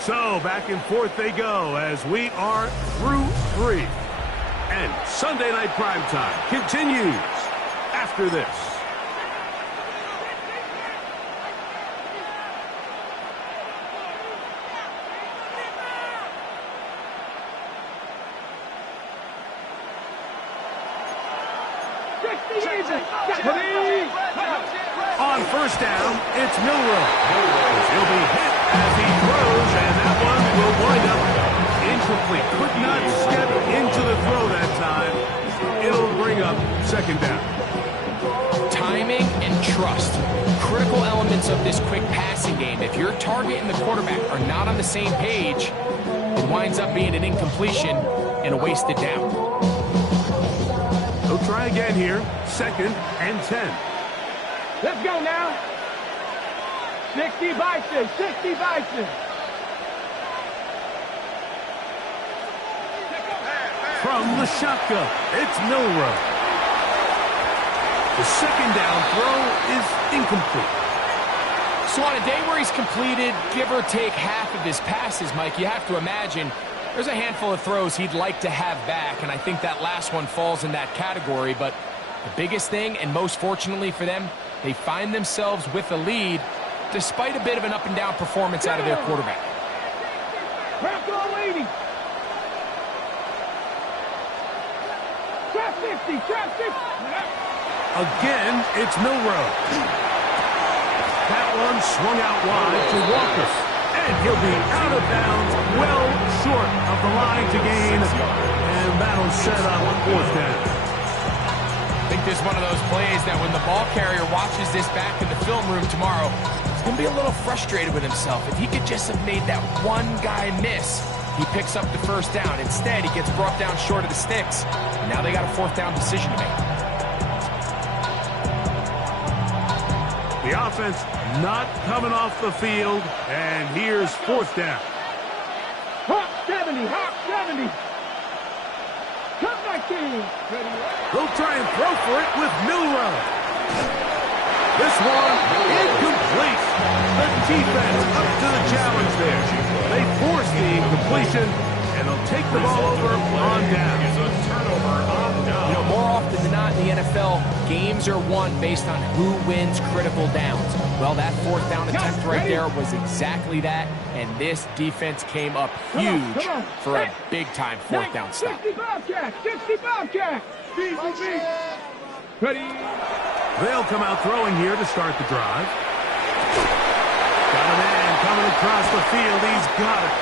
So back and forth they go as we are through 3. And Sunday Night Primetime continues after this. On first down, it's Milroe. He'll be hit as he throws, and that one will wind up incomplete. Could not step into the throw that time. It'll bring up second down. Timing and trust, critical elements of this quick passing game. If your target and the quarterback are not on the same page, it winds up being an incompletion and a wasted down. He'll try again here. 2nd and 10. Let's go now. 60 Bison, 60 Bison. From the shotgun, it's Milroe. The second down throw is incomplete. So on a day where he's completed, give or take half of his passes, Mike, you have to imagine there's a handful of throws he'd like to have back, and I think that last one falls in that category. But the biggest thing, and most fortunately for them, they find themselves with a lead despite a bit of an up-and-down performance out of their quarterback. Trap goal 80. Trap 60, trap 60. Again, it's Milroe. That one swung out wide to Walker. And he'll be out of bounds, well short of the line to gain. And that'll set up 4th down. I think this is one of those plays that when the ball carrier watches this back in the film room tomorrow, he's going to be a little frustrated with himself. If he could just have made that one guy miss, he picks up the first down. Instead, he gets brought down short of the sticks. And now they got a 4th down decision to make. The offense not coming off the field, and here's 4th down. Hawk 70, Hawk 70. Cut 19. They'll try and throw for it with Milroe. This one incomplete. The defense up to the challenge there. They force the incompletion, and they'll take the ball over on down. You know, more often than not in the NFL, games are won based on who wins critical downs. Well, that 4th down attempt right there was exactly that, and this defense came up huge for a big-time 4th down stop. 60 Bobcat, 60 Bobcat. Ready. They'll come out throwing here to start the drive. Got a man coming across the field. He's got it.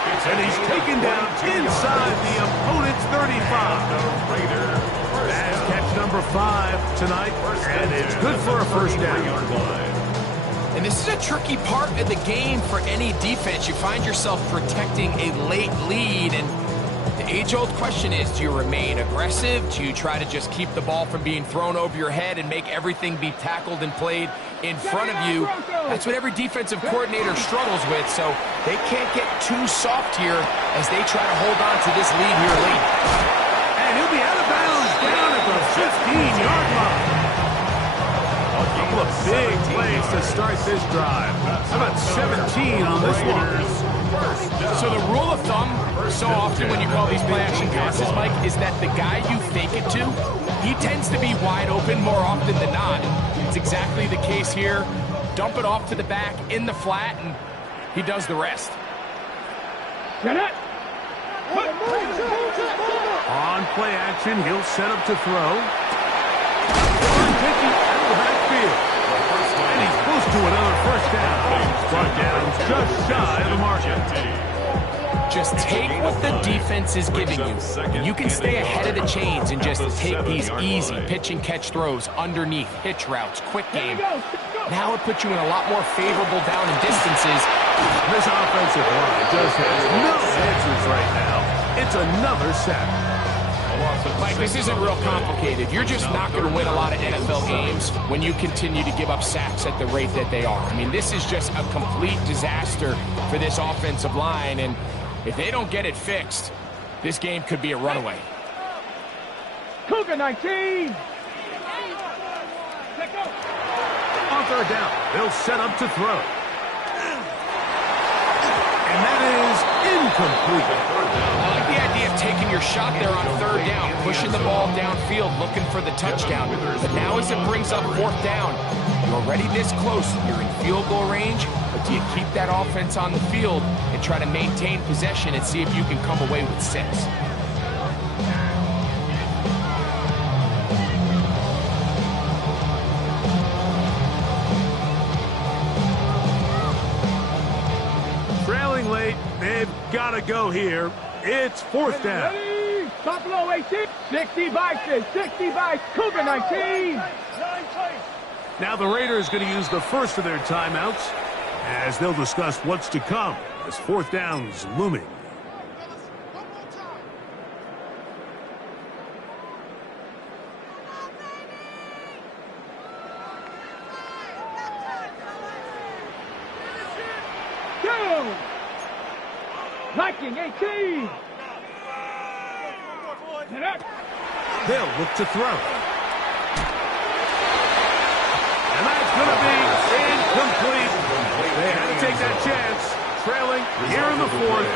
And he's taken down inside the opponent's 35. That's catch number 5 tonight, and it's good for a first down. And this is a tricky part of the game for any defense. You find yourself protecting a late lead, and the age-old question is, do you remain aggressive? Do you try to just keep the ball from being thrown over your head and make everything be tackled and played in front of you? That's what every defensive coordinator struggles with, so they can't get too soft here as they try to hold on to this lead here late. And he'll be out of bounds down at the 15-yard line. A couple of big plays to start this drive. How about 17 on this one? So the rule of thumb, so often when you call these play-action passes, Mike, is that the guy you fake it to, he tends to be wide open more often than not. It's exactly the case here. Dump it off to the back in the flat, and he does the rest. On play action, he'll set up to throw. Taking out of the backfield. And he's close to another first down. Brought down just shy of the margin. Just take what the defense is giving you. You can stay ahead of the chains and just take these easy pitch and catch throws underneath, hitch routes, quick game. Now it puts you in a lot more favorable down and distances. This offensive line just has no answers right now. It's another sack. Mike, this isn't real complicated. You're just not going to win a lot of NFL games when you continue to give up sacks at the rate that they are. I mean, this is just a complete disaster for this offensive line, and if they don't get it fixed, this game could be a runaway. Cougar 19. On 3rd down, they'll set up to throw. And that is incomplete. I like the idea of taking your shot there on 3rd down, pushing the ball downfield, looking for the touchdown. But now as it brings up 4th down, you're already this close. You're in field goal range, but do you keep that offense on the field and try to maintain possession and see if you can come away with 6? Trailing late. They've got to go here. It's fourth down. Ready? Buffalo 18. 60 Vices. 60 Vice. Cougar 19. Now the Raiders going to use the first of their timeouts as they'll discuss what's to come as fourth down's looming. Go! Viking 18. They'll look to throw. And that's going to be incomplete. They had to take that chance. Trailing here in the fourth.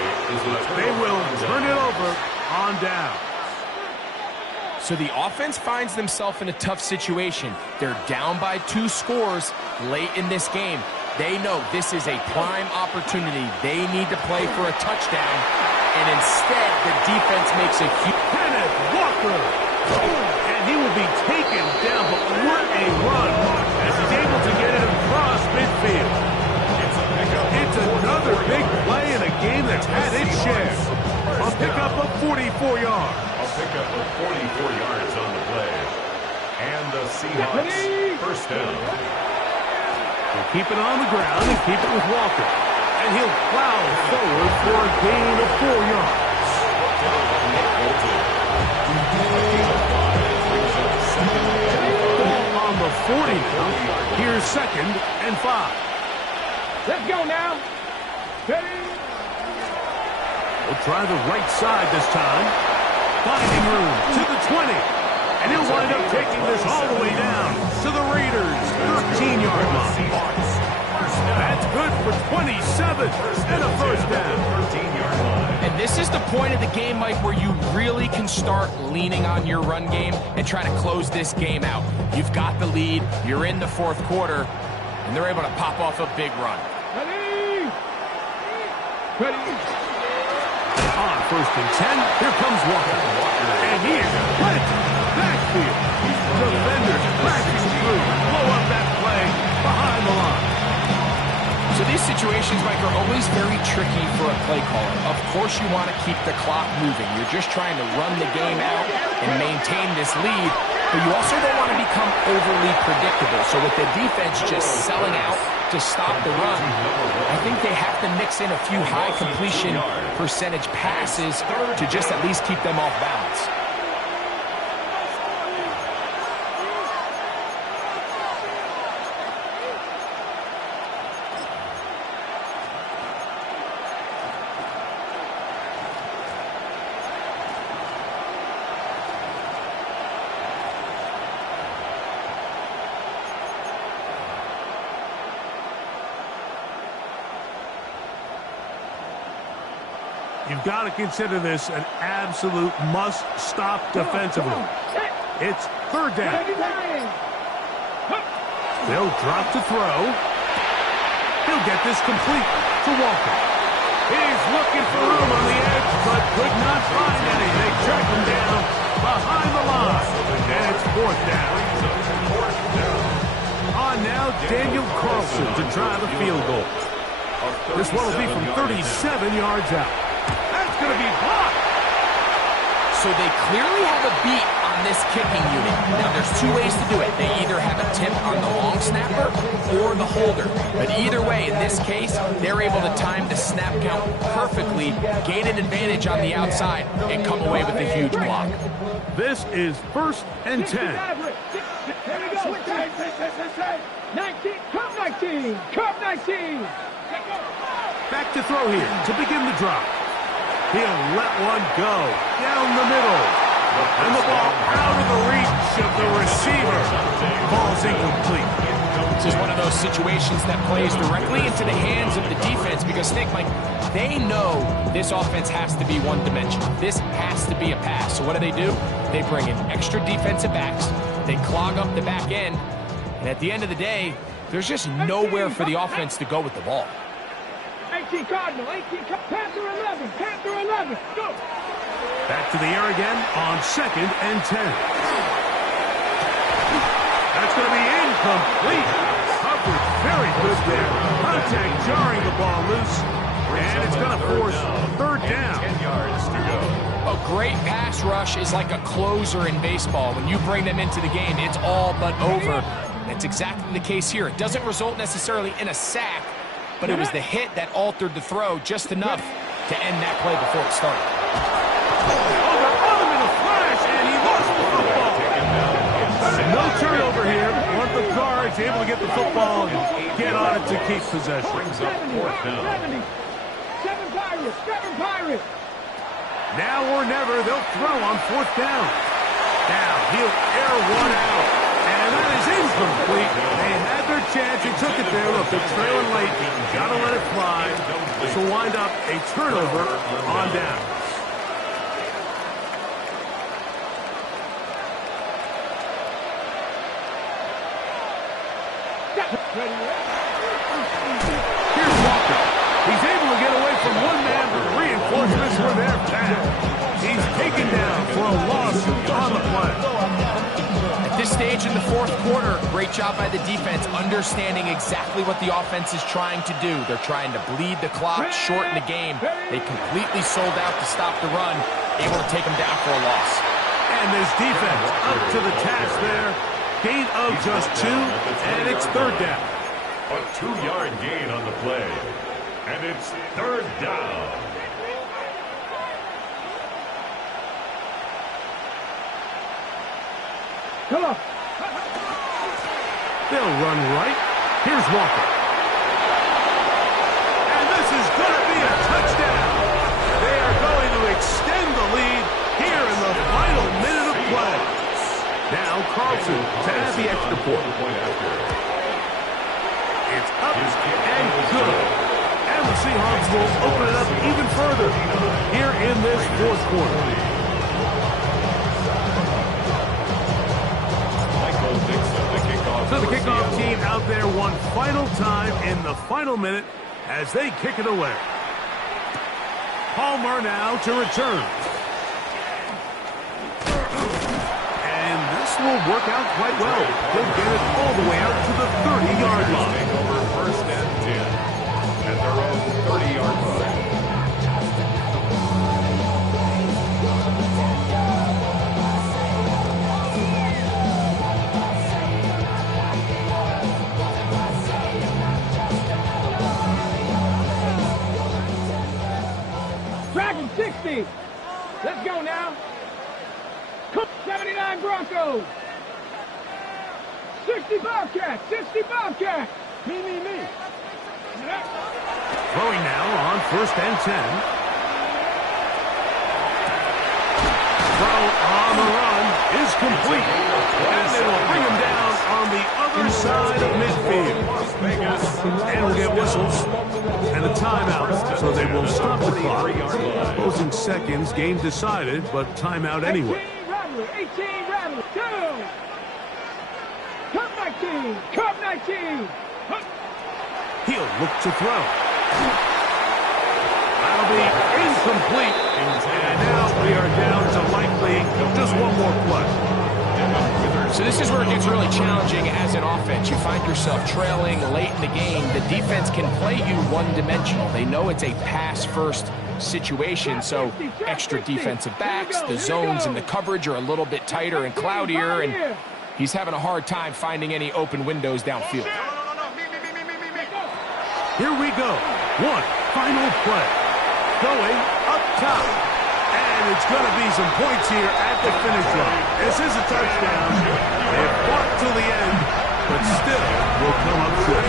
They will turn it over on down. So the offense finds themselves in a tough situation. They're down by 2 scores late in this game. They know this is a prime opportunity. They need to play for a touchdown. And instead, the defense makes a huge... Kenneth Walker. And he will be taken down, but what a run as he's able to get it across midfield. It's another big play in a game that's had its share. A pickup of 44 yards. A pickup of 44 yards on the play. And the Seahawks first down. They'll keep it on the ground and keep it with Walker. And he'll plow forward for a gain of 4 yards. Ball on the 40 now. Here's 2nd and 5. Let's go now. Ready? We'll try the right side this time. Finding room to the 20. And he'll wind up taking this all the way down to the Raiders' 13-yard line. That's good for 27 and a first down. 13-yard line. And this is the point of the game, Mike, where you really can start leaning on your run game and try to close this game out. You've got the lead. You're in the fourth quarter, and they're able to pop off a big run. Ready? Ready? On 1st and 10, here comes Walker. And he is planted. Backfield. Defenders crashing through. Blow up that play behind the line. So these situations, Mike, are always very tricky for a play caller. Of course you want to keep the clock moving. You're just trying to run the game out and maintain this lead, but you also don't want to become overly predictable. So with the defense just selling out to stop the run, I think they have to mix in a few high completion percentage passes to just at least keep them off balance. You've got to consider this an absolute must-stop defensively. It's 3rd down. They'll drop to throw. He'll get this complete to Walker. He's looking for room on the edge, but could not find any. They track him down behind the line. And it's 4th down. On now, Daniel Carlson to try the field goal. This one will be from 37 yards out. That's going to be blocked. So they clearly have a beat on this kicking unit. Now, there's 2 ways to do it. They either have a tip on the long snapper or the holder. But either way, in this case, they're able to time the snap count perfectly, gain an advantage on the outside, and come away with a huge block. This is 1st and 10. Here we go. 19. Cup 19. Cup 19. Back to throw here to begin the drop. He'll let one go down the middle. And the ball out of the reach of the receiver. Ball's incomplete. This is one of those situations that plays directly into the hands of the defense because, think, Mike, they know this offense has to be one-dimensional. This has to be a pass. So what do? They bring in extra defensive backs. They clog up the back end. And at the end of the day, there's just nowhere for the offense to go with the ball. 18 Cardinal, 18 Panther 11, Panther 11, go! Back to the air again on 2nd and 10. That's going to be incomplete. Coverage very good there. Contact jarring the ball loose. And it's going to force third down. 10 yards to go. A great pass rush is like a closer in baseball. When you bring them into the game, it's all but over. That's exactly the case here. It doesn't result necessarily in a sack, but it was the hit that altered the throw just enough to end that play before it started. Overrun in a flash, and he lost the football. No turnover here. One of the guards able to get the football and get on it to keep possession. Brings up fourth down. 7 Pirates, 7 Pirates. Now or never, they'll throw on fourth down. Now he'll air one out, and that is incomplete. They had their chance. He took it there. Look, they're trailing late. Got to let it fly. This will wind up a turnover on down. Here's Walker. He's able to get away from one man, but reinforcements were there fast. He's taken down for a loss on the play. At this stage in the fourth quarter, great job by the defense, understanding exactly what the offense is trying to do. They're trying to bleed the clock, shorten the game. They completely sold out to stop the run, able to take them down for a loss. And this defense up to the task there. Gain of just 2, and it's third down. A 2-yard gain on the play. And it's third down. Come on. They'll run right. Here's Walker. And this is going to be a touchdown. They are going to extend the lead here in the final minute of play. Now Carlson to add the extra point. It's up and good. And the Seahawks will open it up even further here in this fourth quarter. So the kickoff team out there one final time in the final minute as they kick it away. Palmer now to return. And this will work out quite well. He'll get it all the way out to the 30-yard line. Take over first and 10 at their own 30-yard line. Dragon 60. Let's go now. 79 Broncos. 60 Bobcats. 60 Bobcats. Me. Throwing now on first and 10. Throw on the run is complete. And they will bring him down on the other side of midfield. And we'll get whistles and a timeout, so they will stop the clock. Closing seconds, game decided, but timeout anyway. 18 Rattler. 2. Cup 19. Cup 19. He'll look to throw. That'll be incomplete. And now we are down to likely just one more play. So this is where it gets really challenging as an offense. You find yourself trailing late in the game. The defense can play you one-dimensional. They know it's a pass-first situation, so extra defensive backs, the zones and the coverage are a little bit tighter and cloudier, and he's having a hard time finding any open windows downfield. Here we go. One final play. Going up top. And it's going to be some points here at the finish line. This is a touchdown. They fought till the end, but still will come up short.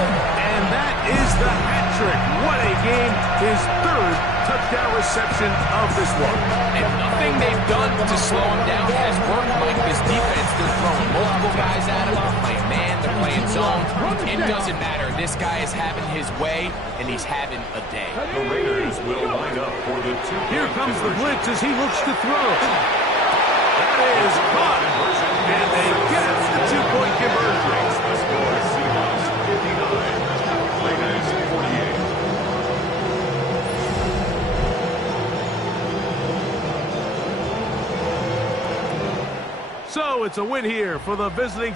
And that is the hat trick. What a game. His third touchdown reception of this one. And nothing they've done to slow him down has worked, Mike. This defense, they're throwing multiple guys at him. They're playing man, they're playing zone. It doesn't matter. This guy is having his way, and he's having a day. The Raiders will line up for the 2. Here comes the blitz as he looks to throw. That is caught. And they get the 2-point conversion. The score is Seahawks 59, Raiders 48. So it's a win here for the visiting